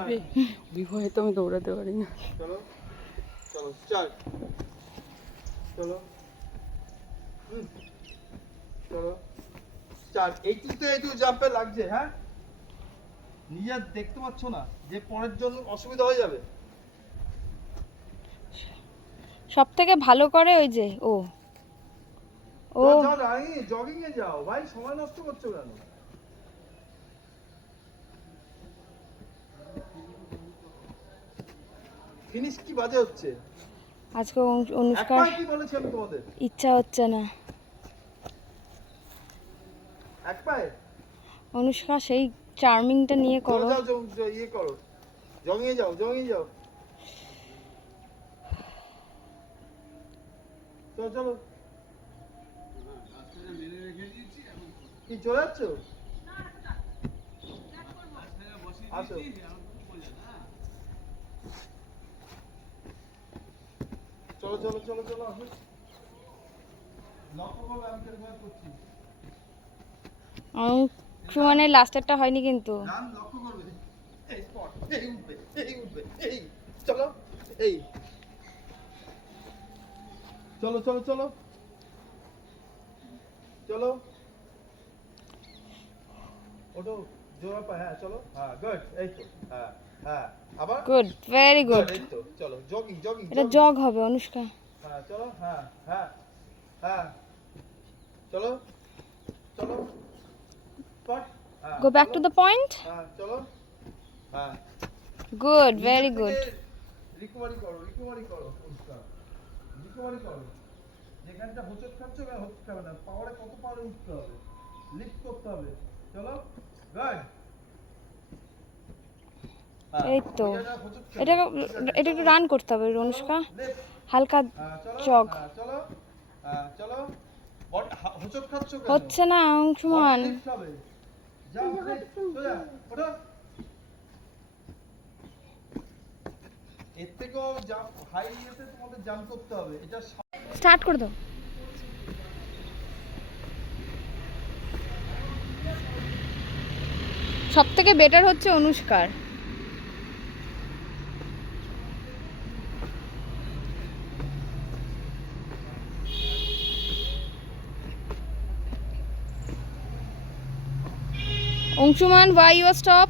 বাজবে, বিভয়ে তো আমি দৌড়াতে পারি না। চলো চলো স্টার্ট। চলো চলো স্টার্ট। এইটুকু জাম্পে লাগছে। হ্যাঁ, নিজে দেখতে পাচ্ছ না যে পরের জন্য অসুবিধা হয়ে যাবে? সব থেকে ভালো করে ওই যে ও ও যাও জগিং এ যাও ভাই, সময় নষ্ট করছো কেন? ফিনিশ কি বাজে হচ্ছে? আজকে অনুষ্কার একবার কি বলেছি আমি তোমাদের? ইচ্ছা হচ্ছে না। এক পায়ে অনুষ্কা সেই চার্মিংটা নিয়ে করো। যাও যাও ইয়ে করো, জগিং এ যাও, জগিং এ যাও। চলো চলো। কি চলে যাচ্ছ? আসো। চলো চলো চলো চলো আসো। লক্ষ্য করো আমি কেমন করছি। মানে লাস্টেরটা হয়নি কিন্তু। রান লক্ষ্য করবে। এই স্পট, এই উঠবে, এই উঠবে, এই চলো, এই চলো চলো চলো চলো। ওঠো, জোড়া পা। হ্যাঁ চলো, হ্যাঁ গুড, এই তো, হ্যাঁ হ্যাঁ আবার গুড, ভেরি গুড। এই তো, চলো জগিং জগিং। এটা জগ হবে অনুষ্কা। হ্যাঁ চলো, হ্যাঁ হ্যাঁ হ্যাঁ চলো চলো spot. Go back to the point. হ্যাঁ চলো, হ্যাঁ গুড, ভেরি গুড। রিকভারি করো, রিকভারি করো, রিকভারি করো। যেখানটা হোঁচট খাচ্ছ কেন, হোঁচট খাবে না, পাওয়ারে কত পাওয়ারে উঠতে হবে, লিফট করতে হবে। চলো গুড। এই তো, এটা এটা একটু রান করতে হবে অনুষ্কা, হালকা জগ। চলো চলো। হোঁচট খাচ্ছ কেন? হচ্ছে না অংশমান। লিফট হবে। যাও সোজা ওঠো। এর থেকেও জাম্প, হাই ইয়েতে তোমাদের জাম্প করতে হবে। এটা স্টার্ট করে দাও। সব থেকে বেটার হচ্ছে অনুষ্কার। Anshuman, why you stop?